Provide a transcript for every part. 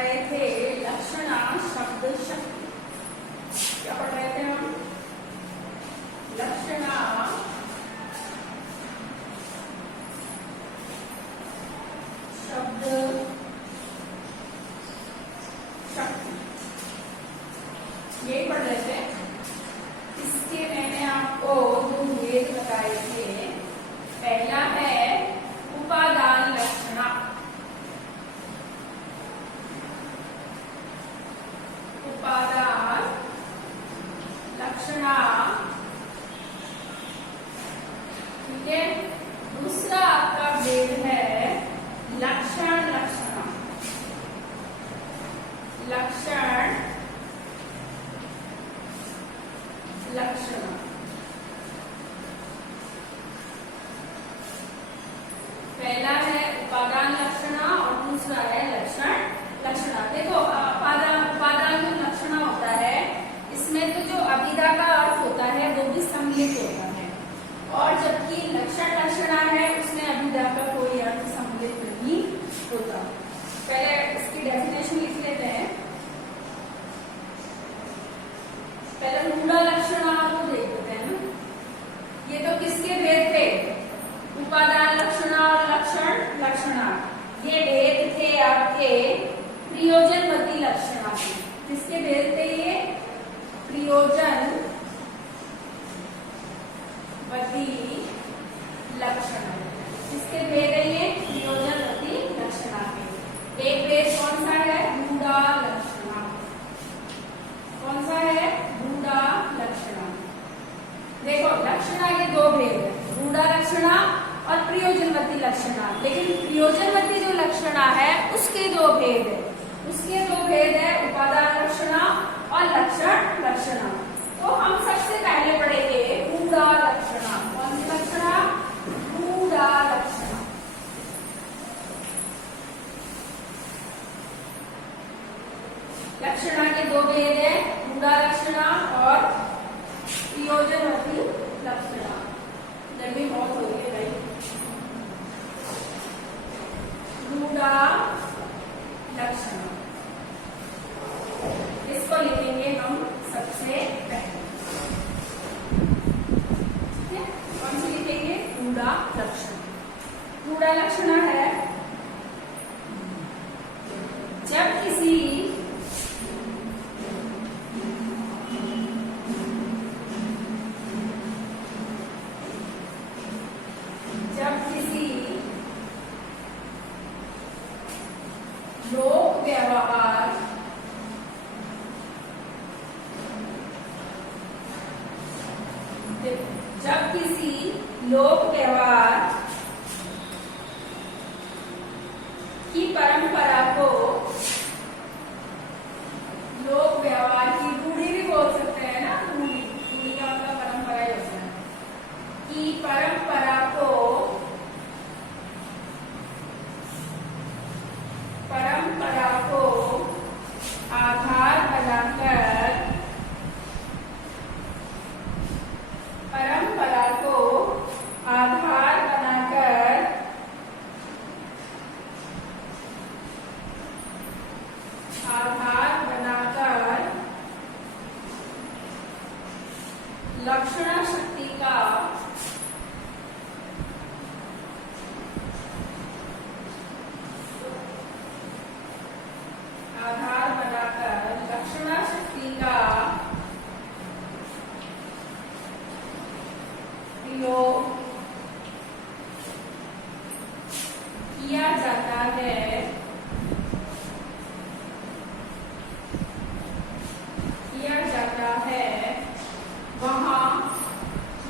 रहे थे लक्षणा शब्द शक्ति। क्या पढ़ रहे थे हम? लक्षणा शब्द शक्ति, ये पढ़ रहे थे। इसके मैंने आपको दो भेद बताए थे। पहला है उपादान लक्षणा। उपादान लक्षणा, ठीक है। दूसरा आपका भेद है लक्षण लक्षणा। लक्षण लक्षणा, पहला है उपादान लक्षणा और दूसरा है लक्षण लक्षणा। देखो उपादान जो लक्षणा होता है, इसमें तो जो अभिधा का अर्थ होता है वो भी सम्मिलित होता है, और जबकि लक्षण लक्षणा है उसमें अभिधा का कोई अर्थ सम्मिलित नहीं होता। पहले इसकी डेफिनेशन लिख लेते हैं। पहले मूढ़ लक्षणा को देख लेते हैं ना। ये तो किसके भेद थे? उपादान लक्षणा और लक्षण लक्षणा। ये भेद थे आपके प्रयोजनवती लक्षणा के। किसके भेद थे ये? प्रयोजनवती लक्षणा। किसके भेद है ये? प्रयोजनवती लक्षणा के। एक भेद कौन सा है? मूढ़ लक्षणा। कौन सा है? मूढ़ लक्षणा। देखो लक्षणा के दो भेद है, मूढ़ लक्षणा और प्रयोजनवती लक्षणा। लेकिन प्रयोजनवती जो लक्षणा है उसके दो भेद है। उसके दो भेद है उपादान लक्षणा और लक्षण लक्षणा। तो हम सबसे पहले पढ़ेंगे मूढ़ लक्षणा। कौन सी लक्षणा? मूढ़ लक्षणा। लक्षणा के दो भेद है, मूढ़ लक्षणा और प्रयोजनवती लक्षणा। गर्मी बहुत हो रही है भाई। मूढ़ लक्षणा, इसको लिखेंगे हम सबसे पहले। ठीक है, कौन सी लिखेंगे? मूढ़ लक्षण। मूढ़ लक्षणा है जब किसी लोक व्यवहार जब किसी लोक व्यवहार की परंपरा को, लोक व्यवहार की रूढ़ी भी बोल सकते हैं ना। रूढ़ी, रूढ़ी का मतलब परंपरा ही होता है। की परंपरा को आधार बनाकर, परंपरा को आधार बनाकर लक्षणा शक्ति का आधार बनाकर लक्षणा शक्ति का प्रयोग किया जाता है, वहाँ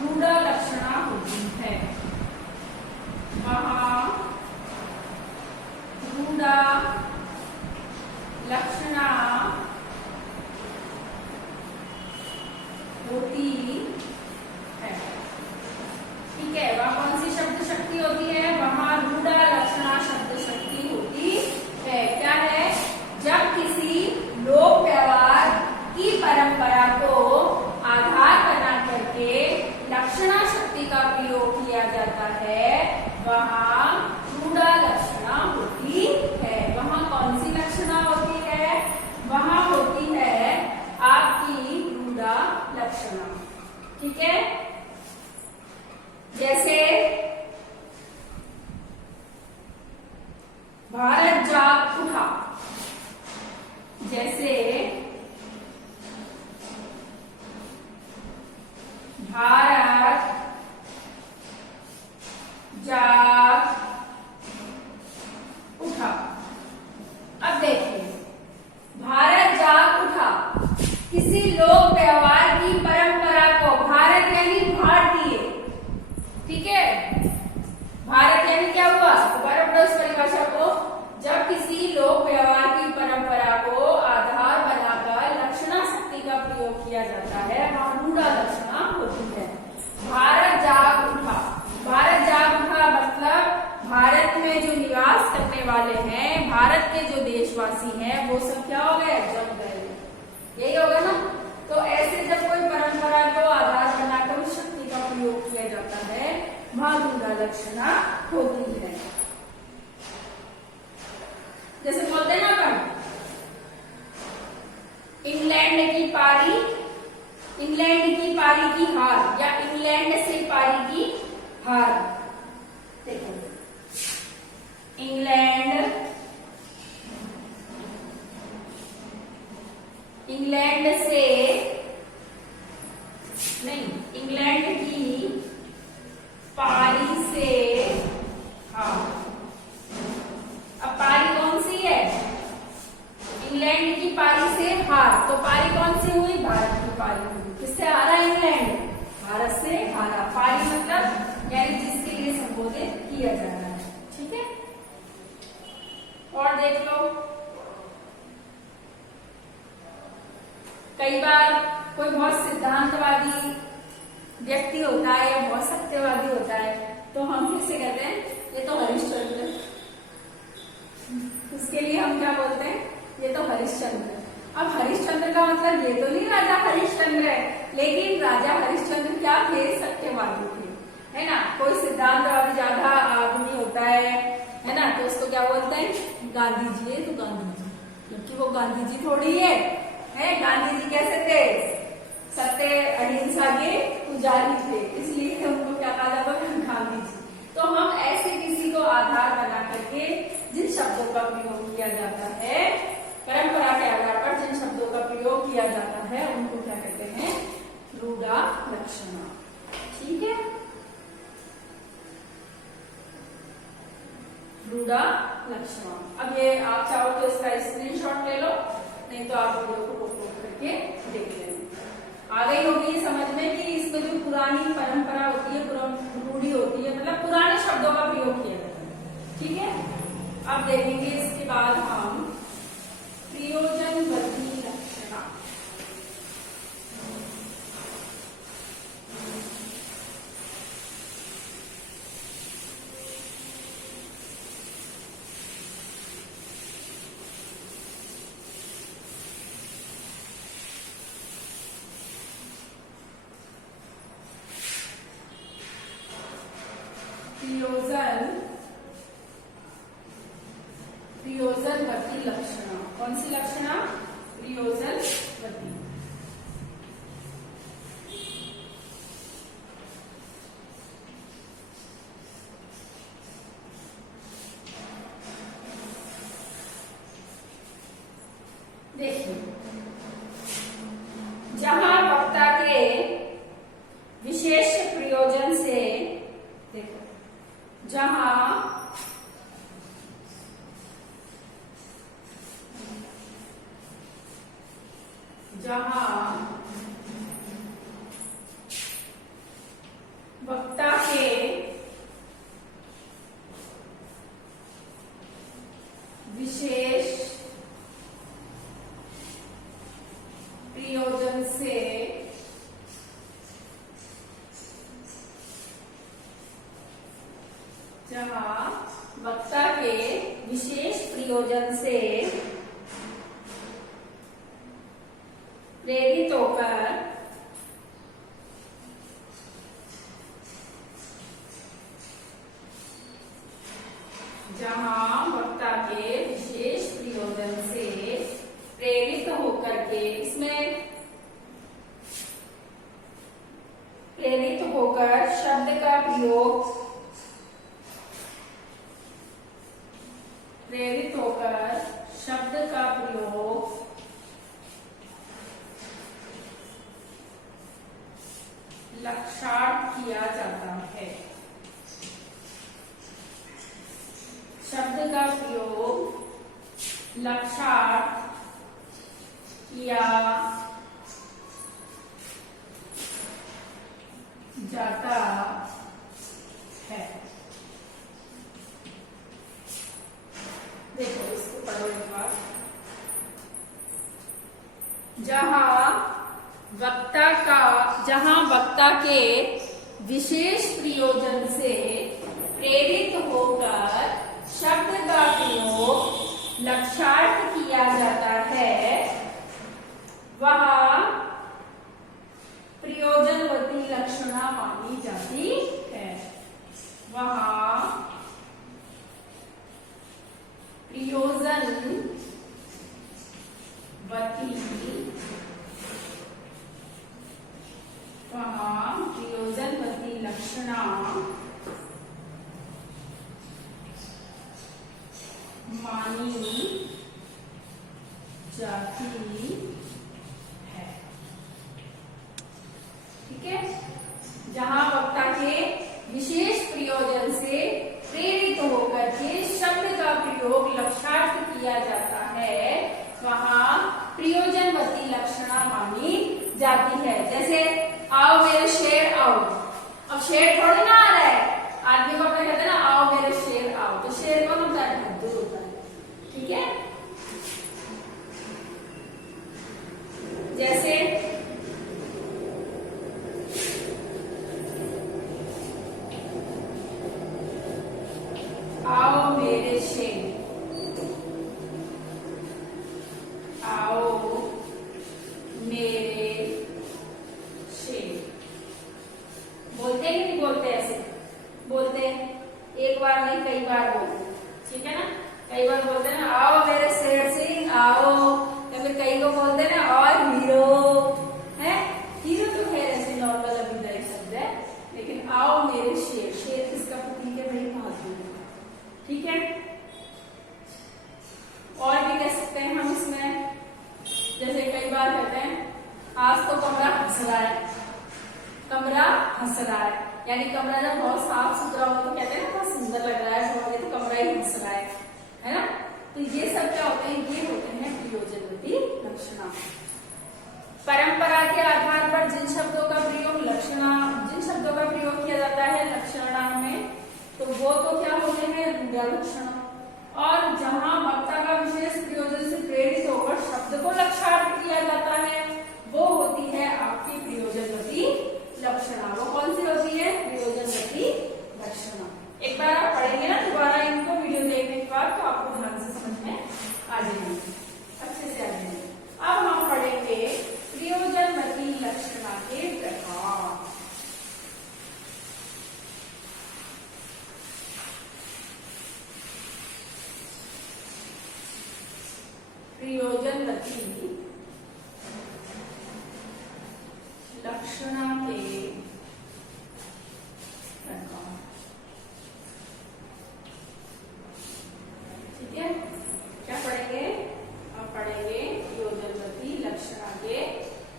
मूढ़ लक्षणा होती है। वहाँ मूढ़ लक्षणा होती है। ठीक है, वहाँ कौन सी शब्द शक्ति होती है? वहाँ मूढ़ लक्षणा शब्द शक्ति होती है। क्या है? जब किसी लोक व्यवहार की परंपरा को आधार बना करके लक्षणा शक्ति का प्रयोग किया जाता है, वहाँ मूढ़ लक्षणा होती है। वहाँ कौन सी लक्षणा होती है? प्रयोग किया जाता है वहां रूढ़ा लक्षणा होती है। भारत जाग उठा, भारत जाग उठा मतलब भारत में जो निवास करने वाले हैं, भारत के जो देशवासी हैं, वो सब क्या हो गए, जग गए, यही होगा ना। तो ऐसे जब कोई परंपरा को आधार बनाकर उस शक्ति का प्रयोग किया जाता है वहां रूढ़ा लक्षणा होती है। जैसे बोलते हैं ना अपन, इंग्लैंड की पारी, इंग्लैंड की पारी की हार, या इंग्लैंड से पारी की हार। देखो, इंग्लैंड, इंग्लैंड से नहीं, इंग्लैंड की पारी से हार। अब पारी कौन सी है, इंग्लैंड की पारी से हार, तो पारी कौन सी हुई, भारत की पारी हुई। किससे हारा, इंग्लैंड, भारत से हारा। पारी मतलब यानी जिसके लिए संबोधित किया जा रहा है, ठीक है। और देख लो, कई बार कोई बहुत सिद्धांतवादी व्यक्ति होता है या बहुत सत्यवादी होता है, तो हम किसे कहते हैं, ये तो हरिश्चंद्र, उसके लिए हम क्या बोलते हैं, ये तो हरिश्चंद्र। अब हरिश्चंद्र का मतलब ये तो नहीं राजा हरिश्चंद्र है, लेकिन राजा हरिश्चंद्र क्या थे, सत्यवादी थे, है ना। कोई सिद्धांतवादी ज्यादा आदमी होता है ना, तो उसको क्या बोलते हैं, गांधी जी है तो गांधी जी, क्योंकि वो गांधी जी थोड़ी है। गांधी जी कैसे थे, सत्य अहिंसा के पुजारी थे, इसलिए उनको क्या कहा जाता है, गांधी जी। तो हम ऐसे किसी को आधार बना करके जिन शब्दों का प्रयोग किया जाता है, परंपरा के आधार पर जिन शब्दों का प्रयोग किया जाता है, उनको क्या कहते हैं, रूढ़ा लक्षणा, ठीक है। रूढ़ा लक्षणा। अब ये आप चाहो तो इसका स्क्रीनशॉट ले लो, नहीं तो आप वीडियो को रोक करके देख लेना। आ गई होगी ये समझ में कि इसमें जो पुरानी परंपरा होती है, रूढ़ी होती है, मतलब पुराने शब्दों का प्रयोग किया जाता है, ठीक है। अब देखेंगे इसके बाद हम प्रयोजनवर्ती लक्षणा। प्रयोजनवर्ती लक्षणा, कौन सी लक्षणा, प्रयोजनवर्ती। देखिए, जहां वक्ता के विशेष प्रयोजन से, देखो, जहां वक्ता के विशेष प्रयोजन से जहां वक्ता के विशेष प्रयोजन से प्रेरित होकर जहां वक्ता के विशेष प्रयोजन से प्रेरित होकर के, इसमें प्रेरित होकर शब्द का प्रयोग, प्रेरित होकर शब्द का प्रयोग लक्षार्थ किया जाता है। शब्द का प्रयोग लक्षार्थ किया जाता है। देखो, इसको पढ़ो एक बार। जहां वक्ता का, जहां वक्ता के विशेष प्रयोजन से प्रेरित होकर शब्द का प्रयोग लक्ष्यार्थ किया जाता है, वहां प्रयोजनवती लक्षणा मानी जाती है। वहां प्रयोजनवती लक्षणा मानी जाती है। ठीक है, जहां वक्ता के विशेष प्रयोजन से प्रेरित होकर के शब्द का प्रयोग लक्ष्यार्थ किया जाता है, वहां प्रयोजनवती लक्षणा मानी जाती है। जैसे आओ मेरे शेर आओ, अब शेर थोड़ी ना आ रहा है, आदमी को अपने कहते हैं ना आओ मेरे शेर आओ, तो शेर कौन होता है? बहादुर होता है। ठीक है, जैसे आओ मेरे शेर, आओ मेरे शेर, बोलते हैं कि नहीं बोलते? ऐसे बोलते हैं, एक बार नहीं कई बार बोलते। ठीक है ना, कई बार बोलते हैं ना आओ मेरे शेर सिंह आओ, या फिर कई को बोलते हैं ना और हीरो है। हीरो तो खैर ऐसे नॉर्मल अभिनय शब्द है, लेकिन आओ मेरे शेर, शेर किसका प्रतीक है? भाई बहादुर। ठीक है, और भी कह सकते हैं हम इसमें, जैसे कई बार कहते हैं आज तो कमरा हंस रहा है, कमरा हंस रहा है, यानी कमरा जब बहुत साफ सुथरा हो तो कहते हैं ना बहुत सुंदर लग रहा है, तो ये तो कमरा ही हंस रहा है ना। तो ये सब क्या होते हैं? ये होते हैं प्रयोजनवती लक्षणा। परंपरा के आधार पर जिन शब्दों का प्रयोग जिन शब्दों का प्रयोग किया जाता है लक्षणा में, तो वो तो क्या होते हैं? रूढ़ लक्षण। और जहां वक्ता का विशेष प्रयोजन से प्रेरित होकर शब्द को लक्ष्यार्थ किया जाता है, वो होती है आपकी प्रयोजनवती लक्षणा। वो कौन सी होती है? प्रयोजनवती लक्षणा। एक बार आप पढ़ेंगे ना दोबारा इनको वीडियो देखने के बाद, तो आपको ध्यान से समझ में आ जाएंगे, अच्छे से आ जाएंगे। अब हम पढ़ेंगे प्रयोजनवती लक्षणा के प्रकार। प्रयोजनवती लक्षणा के प्रकार। ठीक है, क्या पढ़ेंगे? हम पढ़ेंगे प्रयोजनवती लक्षणा के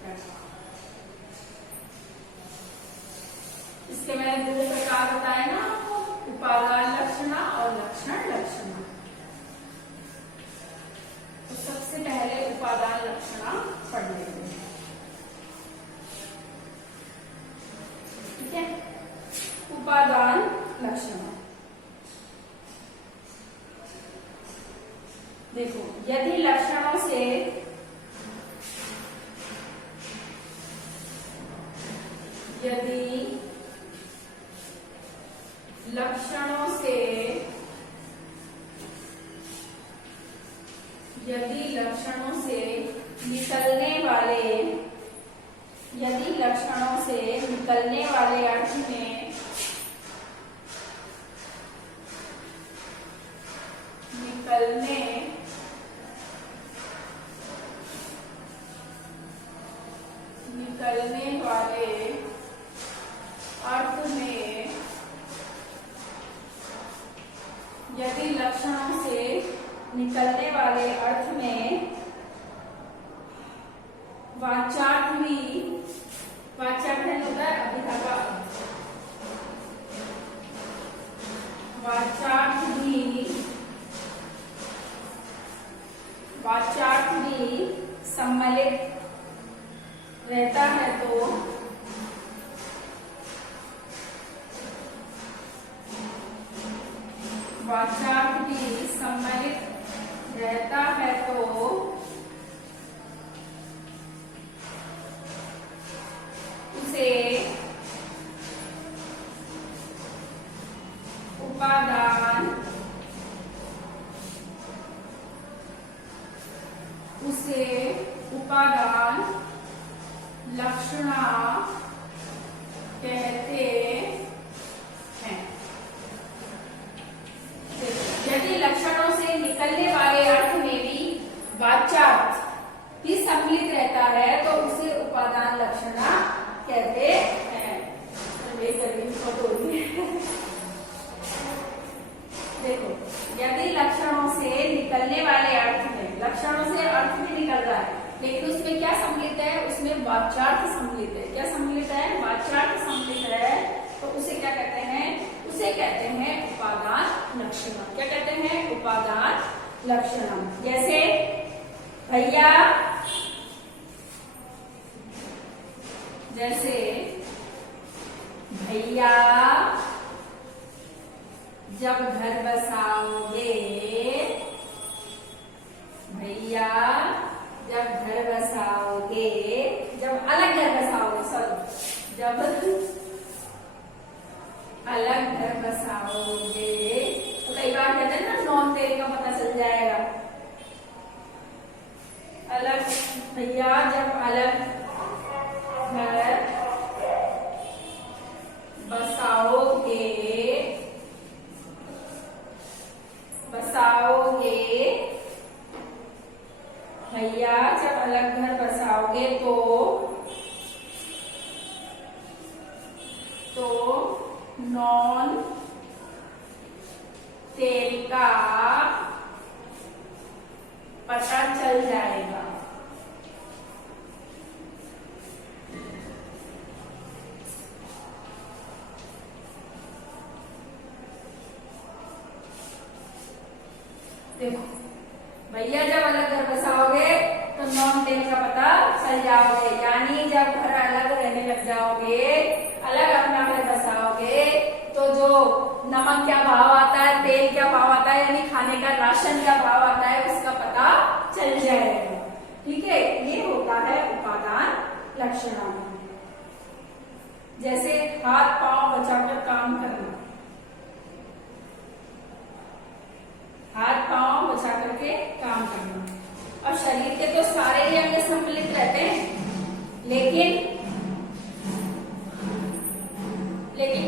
प्रकार। इसके मैंने दो प्रकार बताए ना आपको, उपादान लक्षणा और लक्षण लक्षणा। तो सबसे पहले उपादान लक्षणा पढ़ लेंगे। ठीक है, उपादान लक्षणा देखो, यदि लक्षणों से निकलने वाले अर्थ में निकलने वाले अर्थ में यदि लक्षणों से निकलने वाले अर्थ में वाच्यार्थ भी, वाच्यार्थ होता है अभिधाका, वाच्यार्थ भी सम्मिलित रहता है तो वाच्यार्थ भी सम्मिलित रहता है तो कहते हैं। देखो, यदि लक्षणों से निकलने वाले अर्थ में, लक्षणों से अर्थ भी निकल रहा है लेकिन उसमें क्या सम्मिलित है, उसमें वाच्यार्थ सम्मिलित है। क्या सम्मिलित है? वाच्यार्थ सम्मिलित है। तो उसे क्या कहते हैं? उसे कहते हैं उपादान लक्षण। क्या कहते हैं? उपादान लक्षण। जैसे भैया, जैसे भैया जब घर बसाओगे, भैया जब घर बसाओगे, जब अलग घर बसाओगे, सॉरी, जब अलग घर बसाओगे, तो कई बार कहते हैं ना नॉन तेल का पता चल जाएगा। अलग, भैया जब अलग घर बसाओगे, भैया जब अलग घर बसाओगे तो नॉन तेल का पता चल जाएगा। देखो, भैया जब अलग घर बसाओगे तो नॉन तेल का पता चल जाओगे, यानी जब घर अलग रहने लग जाओगे, अलग अपना घर बसाओगे, तो जो नमक क्या भाव आता है, तेल क्या भाव आता है, यानी खाने का राशन क्या भाव आता है, उसका पता चल जाएगा। ठीक है, ये होता है उपादान लक्षण। जैसे हाथ पांव बचाकर काम करना, हाथ पांव बचा करके काम करना। और शरीर के तो सारे ही अंग सम्मिलित रहते हैं, लेकिन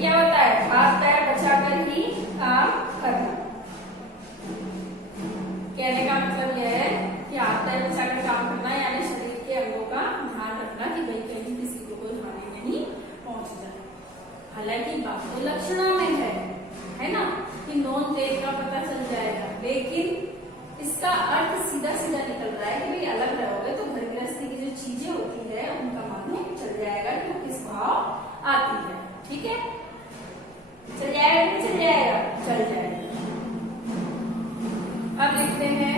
क्या होता है? हाथ पैर बचाकर ही काम करना। कहने का मतलब यह है कि हाथ पैर बचाकर काम करना, यानी शरीर के अंगों का ध्यान रखना कि भाई कहीं किसी को कोई हानि नहीं पहुंच जाए। हालांकि बात तो लक्षणों में है ना, कि नॉन तेल का पता चल जाएगा, लेकिन इसका अर्थ सीधा सीधा निकल रहा है कि भाई अलग रहोगे तो घर गृहस्थी की जो चीजें होती है उनका मालूम चल जाएगा कि वो किस भाव आती है। ठीक है, चल जाएगा, चल जाएगा, चल जाएगा। अब लिखते हैं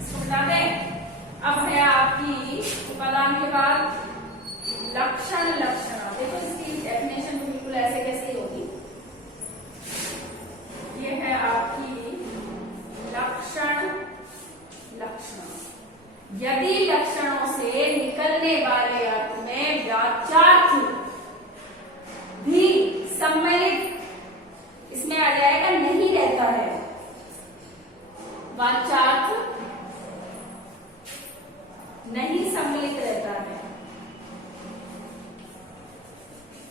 इसको बता दें। अब है आपकी उपादान के बाद लक्षण। लक्षण, देखो इसकी डेफिनेशन बिल्कुल ऐसे कैसे होगी। ये है आपकी लक्षण। लक्षण, यदि लक्षणों से निकलने वाले अर्थ में वाच्यार्थ भी सम्मिलित, इसमें आ जाएगा नहीं रहता है, वाच्यार्थ नहीं सम्मिलित रहता है।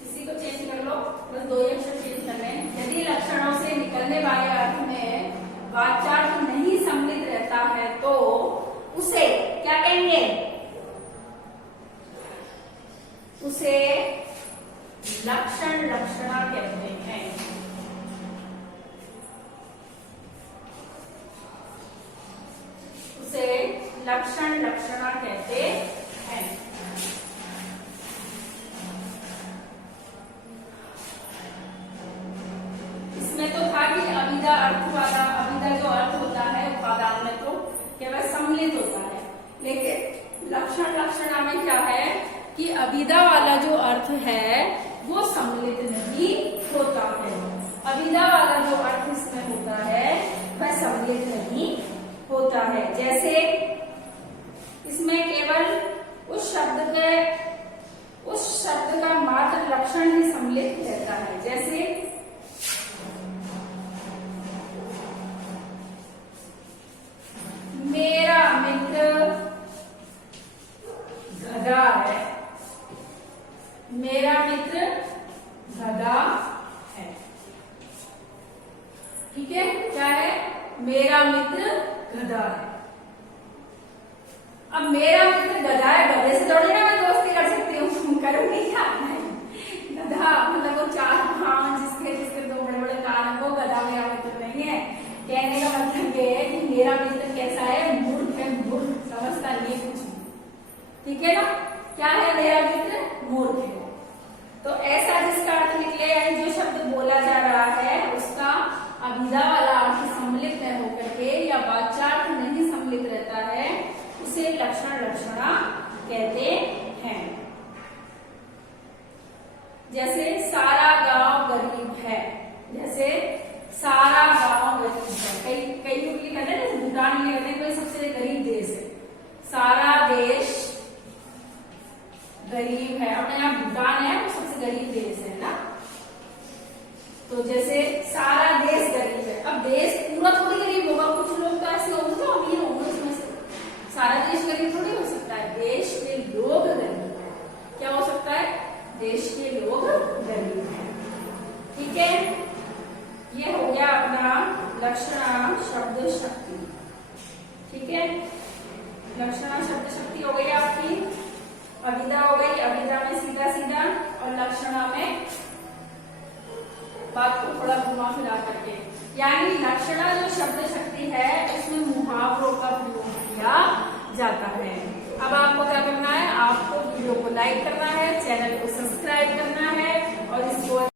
इसी को चेंज कर लो, बस दो अक्षर चेंज करने हैं। यदि लक्षणों से निकलने वाले अर्थ में वाच्यार्थ नहीं सम्मिलित रहता है तो उसे क्या कहेंगे? उसे लक्षण लक्षणा कहते हैं। उसे लक्षण लक्षणा कहते हैं। इसमें तो था कि अभिधा अर्थ वाला, अभिधा जो अर्थ होता है उपादान में तो केवल सम्मिलित होता है, लेकिन लक्षण लक्षणा में क्या है कि अभिधा वाला जो अर्थ है वो सम्मिलित नहीं होता है। अभिधा वाला जो अर्थ इसमें होता है वह सम्मिलित नहीं होता है। जैसे इसमें केवल उस शब्द का मात्र लक्षण ही सम्मिलित रहता है। जैसे मेरा मित्र गधा है, मेरा मित्र गधा है। ठीक है, क्या है? मेरा मित्र गधा है। अब मेरा मित्र गधा है, गधे से थोड़ी ना मैं दोस्ती कर सकती हूँ, करूंगी क्या? नहीं, गधा मतलब वो चार कान जिसके जिसके दो बड़े बड़े कान है, वो गधा मेरा मित्र नहीं है। कहने का मतलब ये है कि मेरा मित्र कैसा है? मूर्ख है, मूर्ख, समझता नहीं है कुछ। ठीक है ना? क्या है मेरा मित्र? मूर्ख है। तो ऐसा जिसका अर्थ निकले, यानी जो शब्द बोला जा रहा है उसका अभिधा वाला अर्थ सम्मिलित न होकर के या वाच्यार्थ नहीं सम्मिलित रहता है, उसे लक्षण लक्षणा कहते हैं। जैसे सारा गांव गरीब है, जैसे सारा गांव गरीब है। कई लोग ये कहते हैं जैसे भूटान में कहते हैं कोई सबसे गरीब देश है, सारा देश गरीब है। अपने यहाँ भूटान है वो सबसे गरीब देश है ना। तो जैसे सारा देश गरीब है, अब देश पूरा थोड़ी गरीब होगा, कुछ लोग तो ऐसे होंगे जो अमीर होंगे उसमें से, सारा देश गरीब थोड़ी हो सकता है। देश के लोग गरीब है। क्या हो सकता है? देश के लोग गरीब है। ठीक है, ये हो गया अपना लक्षणा शब्द शक्ति। ठीक है, लक्षणा शब्द शक्ति हो गई आपकी। अभिधा हो गई, अभिधा में सीधा सीधा, और लक्षणा में बात को थोड़ा घुमा फिरा करके। यानी लक्षणा जो शब्द शक्ति है इसमें मुहावरों का प्रयोग किया जाता है। अब आपको क्या करना है? आपको वीडियो को लाइक करना है, चैनल को